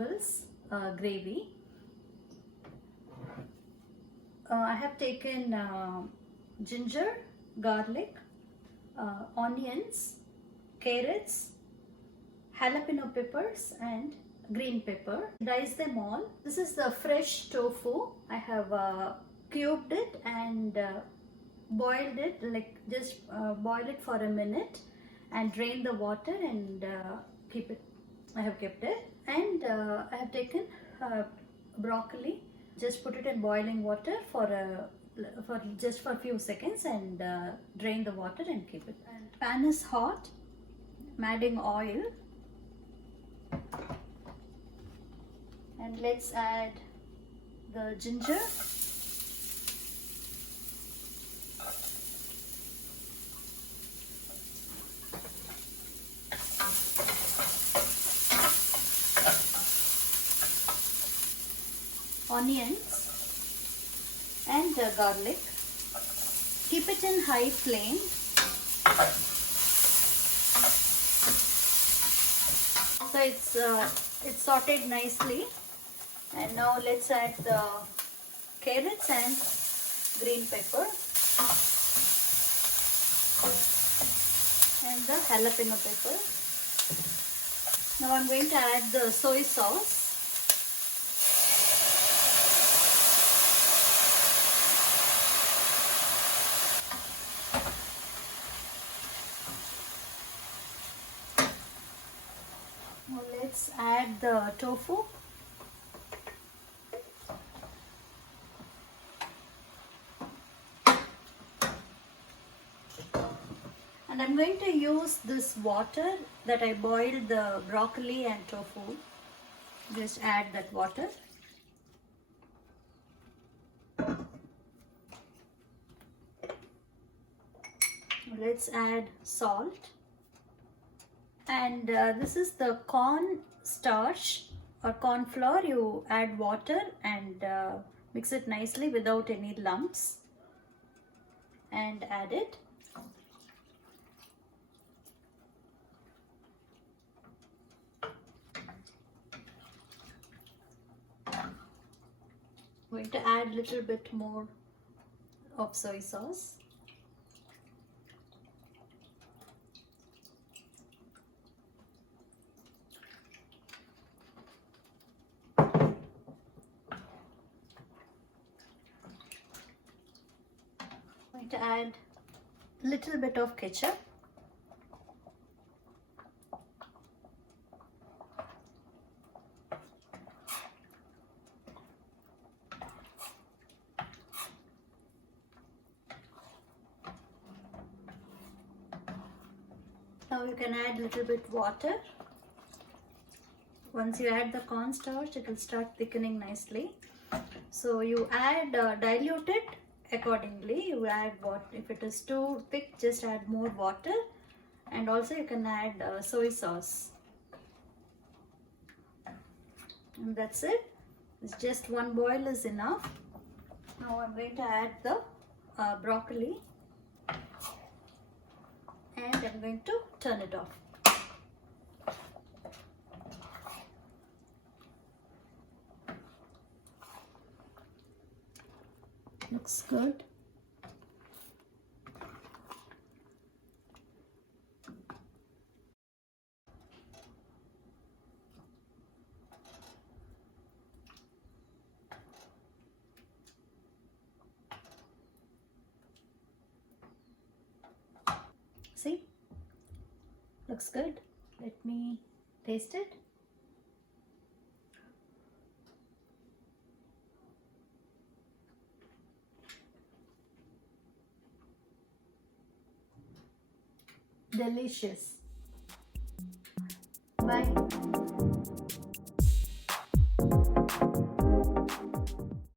vegetables gravy. I have taken ginger, garlic, onions, carrots, jalapeno peppers and green pepper. Dice them all. This is the fresh tofu. I have cubed it and boiled it, like just boil it for a minute and drain the water and keep it. I have kept it, and I have taken broccoli. Just put it in boiling water for just for a few seconds and drain the water and keep it. And pan is hot. I'm adding oil, and let's add the ginger. Onions and garlic. Keep it in high flame. So it's sauteed nicely, and now let's add the carrots and green pepper and the jalapeno pepper. Now I'm going to add the soy sauce. Now let's add the tofu. And I'm going to use this water that I boiled the broccoli and tofu. Just add that water. Let's add salt. And this is the corn starch or corn flour. You add water and mix it nicely without any lumps and add it. I'm going to add a little bit more of soy sauce. To add a little bit of ketchup. Now you can add a little bit water. Once you add the cornstarch, it will start thickening nicely. So you add dilute it accordingly. You add what, if it is too thick, just add more water, and also you can add soy sauce. And that's it. It's just one boil is enough. Now I'm going to add the broccoli, and I'm going to turn it off. Looks good. See? Looks good. Let me taste it. Delicious. Bye.